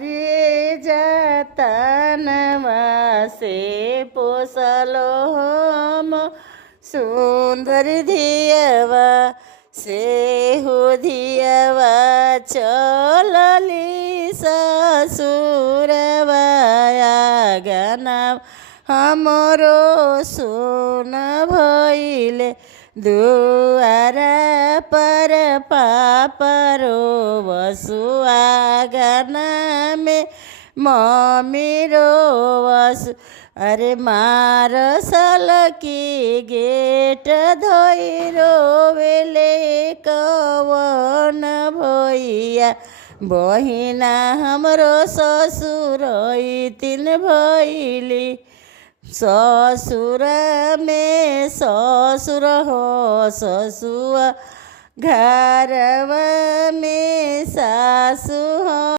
रे जतन वासे पोसलो हम सुंदर धियवा से हो धियवा चलली ससुरवाया गना हमरो सुन भइले दुआरा पर पापरो वसुआगना में मम्मीरो वसु अरे मार सलकी गेट धोई रोवेले कवन भैया बहिना हमरो ससुर तीन भैली ससुर में ससुर हो ससुआ घरवा में सासु हो।